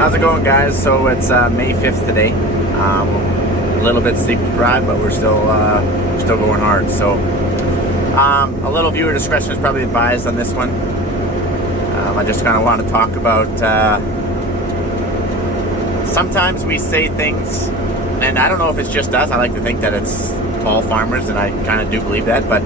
How's it going, guys? So it's May 5th today. A little bit steep deprived, but we're still going hard. So a little viewer discretion is probably advised on this one. I just kind of want to talk about sometimes we say things, and I don't know if it's just us. I like to think that it's all farmers, and I kind of do believe that, but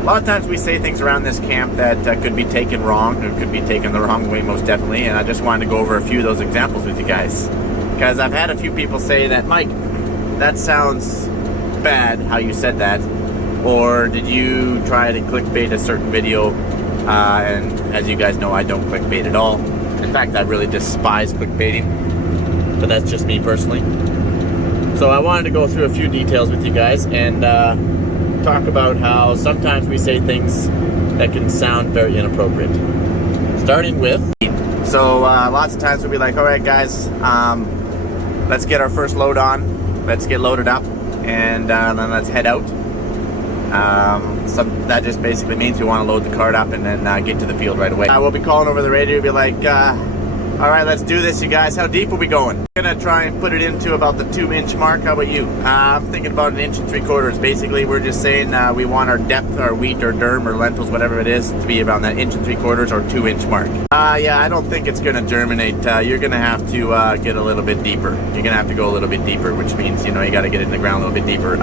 a lot of times we say things around this camp that could be taken wrong, or could be taken the wrong way, most definitely, and I just wanted to go over a few of those examples with you guys. Because I've had a few people say that, Mike, that sounds bad how you said that, or did you try to clickbait a certain video? And as you guys know, I don't clickbait at all. In fact, I really despise clickbaiting, but that's just me personally. So I wanted to go through a few details with you guys and talk about how sometimes we say things that can sound very inappropriate. Starting with, so lots of times we'll be like, all right guys, let's get our first load on, let's get loaded up, and then let's head out. That just basically means we want to load the cart up and then get to the field right away. We'll be calling over the radio, be like, all right, let's do this, you guys. How deep are we going? I'm gonna try and put it into about the 2-inch mark. How about you? I'm thinking about 1 3/4 inches. Basically, we're just saying we want our depth, our wheat or durum or lentils, whatever it is, to be around that 1 3/4 or 2-inch mark. Yeah, I don't think it's gonna germinate. You're gonna have to get a little bit deeper. You're gonna have to go a little bit deeper, which means, you know, you gotta get it in the ground a little bit deeper.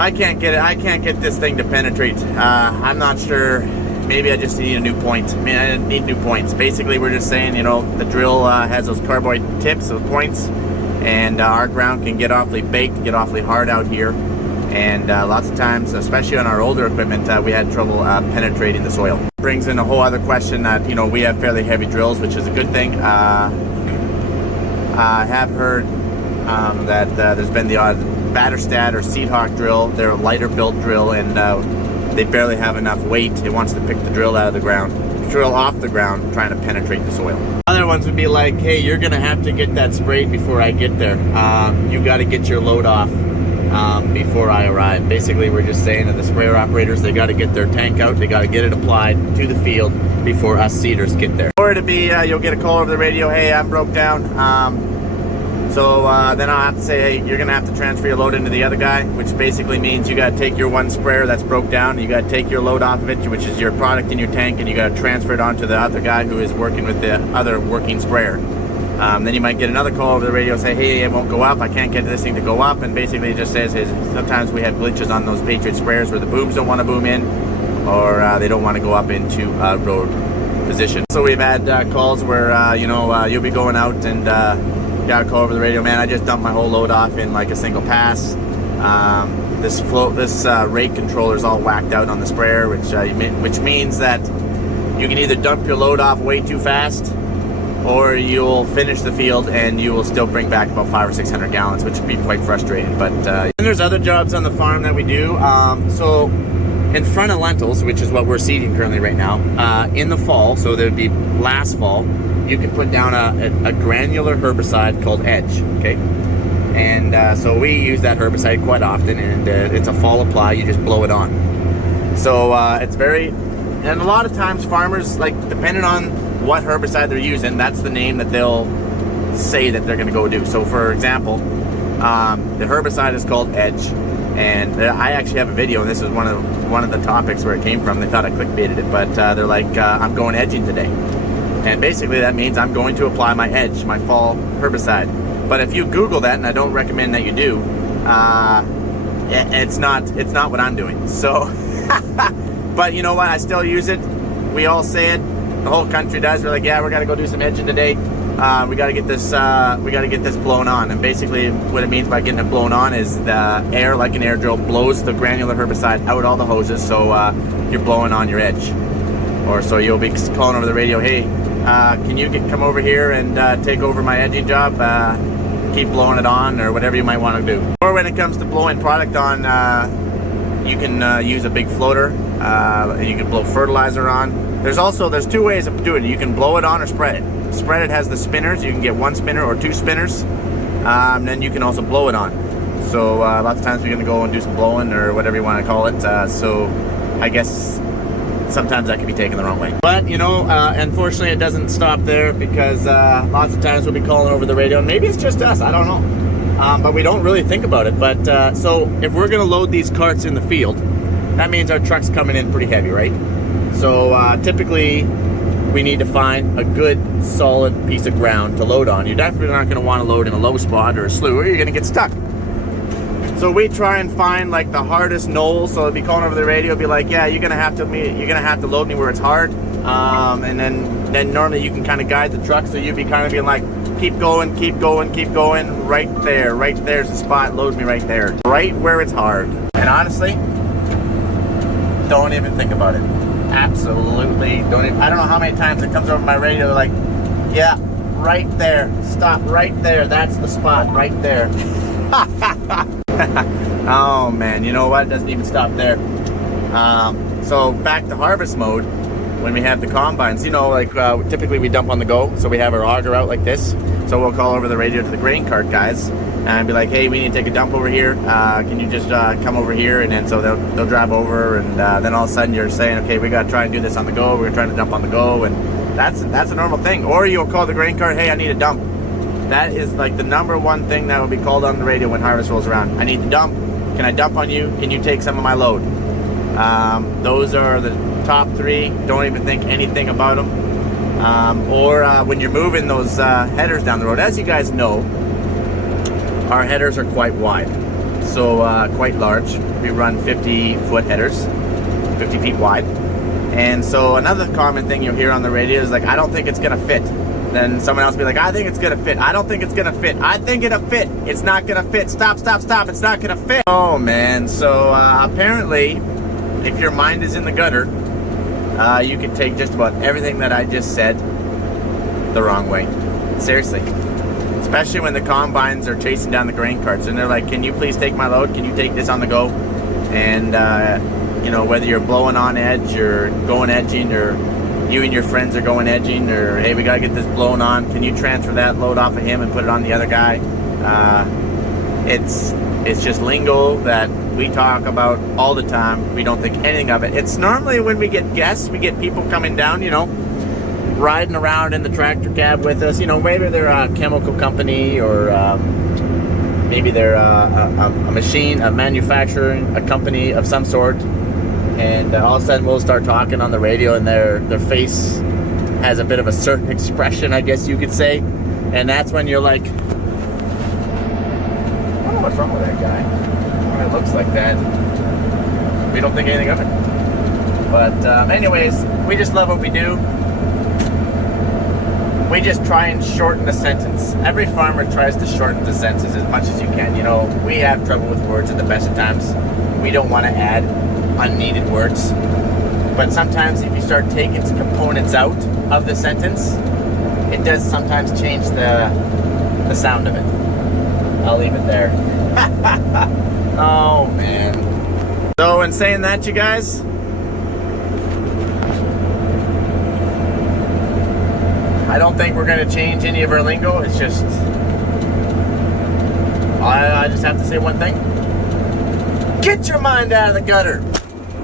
I can't get it. I can't get this thing to penetrate. I'm not sure. Maybe I just need a new point. I mean, I need new points. Basically, we're just saying, you know, the drill has those carbide tips, those points, and our ground can get awfully baked, get awfully hard out here. And lots of times, especially on our older equipment, we had trouble penetrating the soil. Brings in a whole other question that, you know, we have fairly heavy drills, which is a good thing. I have heard that there's been the odd Batterstat or Seed Hawk drill. They're a lighter built drill, and they barely have enough weight. It wants to pick the drill out of the ground, drill off the ground, trying to penetrate the soil. Other ones would be like, hey, you're gonna have to get that sprayed before I get there. You got to get your load off before I arrive. Basically, we're just saying that the sprayer operators, they got to get their tank out, they got to get it applied to the field before us seeders get there. Or to be, you'll get a call over the radio, hey, I'm broke down. So then I'll have to say, hey, you're going to have to transfer your load into the other guy, which basically means you got to take your one sprayer that's broke down, and you got to take your load off of it, which is your product in your tank, and you got to transfer it onto the other guy who is working with the other working sprayer. Then you might get another call over the radio, say, hey, it won't go up, I can't get this thing to go up, and basically it just says, hey, sometimes we have glitches on those Patriot sprayers where the booms don't want to boom in, or they don't want to go up into road position. So we've had calls where, you know, you'll be going out and got a call over the radio, man, I just dumped my whole load off in like a single pass. This rate controller is all whacked out on the sprayer, which means that you can either dump your load off way too fast, or you'll finish the field and you will still bring back about 500 or 600 gallons, which would be quite frustrating. But then there's other jobs on the farm that we do. So in front of lentils, which is what we're seeding currently right now, in the fall, so there'd be last fall, you can put down a granular herbicide called Edge, okay? And so we use that herbicide quite often, and it's a fall apply, you just blow it on. So it's very, and a lot of times farmers, like, depending on what herbicide they're using, that's the name that they'll say that they're gonna go do. So for example, the herbicide is called Edge, and I actually have a video, and this is one of the topics where it came from. They thought I clickbaited it, but they're like, I'm going edging today. And basically that means I'm going to apply my Edge, my fall herbicide. But if you Google that, and I don't recommend that you do, it's not what I'm doing. So, but you know what? I still use it. We all say it. The whole country does. We're like, yeah, we're gonna go do some edging today. We gotta get this. We gotta get this blown on. And basically, what it means by getting it blown on is the air, like an air drill, blows the granular herbicide out all the hoses. So you're blowing on your Edge. Or so you'll be calling over the radio, hey, can you come over here and take over my edging job? Keep blowing it on, or whatever you might want to do. Or when it comes to blowing product on, you can use a big floater, and you can blow fertilizer on. There's 2 ways of doing it. You can blow it on or spread it. Spread it has the spinners. You can get 1 spinner or 2 spinners. Then you can also blow it on. So lots of times we're going to go and do some blowing, or whatever you want to call it. So I guess sometimes that can be taken the wrong way. But, you know, unfortunately it doesn't stop there, because lots of times we'll be calling over the radio, and maybe it's just us, I don't know. But we don't really think about it. But so if we're gonna load these carts in the field, that means our truck's coming in pretty heavy, right? So typically we need to find a good solid piece of ground to load on. You're definitely not gonna wanna load in a low spot or a slough, or you're gonna get stuck. So we try and find like the hardest knoll. So it'll be calling over the radio, be like, yeah, you're gonna have to load me where it's hard. And then normally you can kind of guide the truck, so you'd be kind of being like, keep going, keep going, keep going, right there's the spot, load me right there. Right where it's hard. And honestly, don't even think about it. Absolutely don't even, I don't know how many times it comes over my radio like, yeah, right there, stop right there, that's the spot, right there. Oh man, you know what, it doesn't even stop there. So back to harvest mode, when we have the combines, you know, like typically we dump on the go, so we have our auger out like this, so we'll call over the radio to the grain cart guys and be like, hey, we need to take a dump over here, can you just come over here? And then so they'll drive over, and then all of a sudden you're saying, okay, we gotta try and do this on the go, we're trying to dump on the go, and that's a normal thing. Or you'll call the grain cart, hey, I need a dump. That is like the number one thing that will be called on the radio when harvest rolls around. I need to dump. Can I dump on you? Can you take some of my load? Those are the top three. Don't even think anything about them. Or when you're moving those headers down the road, as you guys know, our headers are quite wide, so quite large. We run 50-foot headers, 50 feet wide. And so another common thing you'll hear on the radio is like, I don't think it's gonna fit. Then someone else will be like, I think it's gonna fit. I don't think it's gonna fit. I think it'll fit. It's not gonna fit. Stop, stop, stop. It's not gonna fit. Oh man, so apparently, if your mind is in the gutter, you can take just about everything that I just said the wrong way. Seriously. Especially when the combines are chasing down the grain carts and they're like, can you please take my load? Can you take this on the go? And you know, whether you're blowing on edge or going edging, or you and your friends are going edging, or hey, we gotta get this blown on, can you transfer that load off of him and put it on the other guy? It's just lingo that we talk about all the time. We don't think anything of it. It's normally when we get guests, we get people coming down, you know, riding around in the tractor cab with us. You know, maybe they're a chemical company, or maybe they're a machine, a manufacturing, a company of some sort. And all of a sudden we'll start talking on the radio, and their face has a bit of a certain expression, I guess you could say. And that's when you're like, I don't know what's wrong with that guy. When it looks like that, we don't think anything of it. But anyways, we just love what we do. We just try and shorten the sentence. Every farmer tries to shorten the sentences as much as you can. You know, we have trouble with words at the best of times. We don't want to add unneeded words, but sometimes if you start taking components out of the sentence, it does sometimes change the sound of it. I'll leave it there. Oh man. So in saying that, you guys, I don't think we're going to change any of our lingo. It's just I just have to say one thing: get your mind out of the gutter.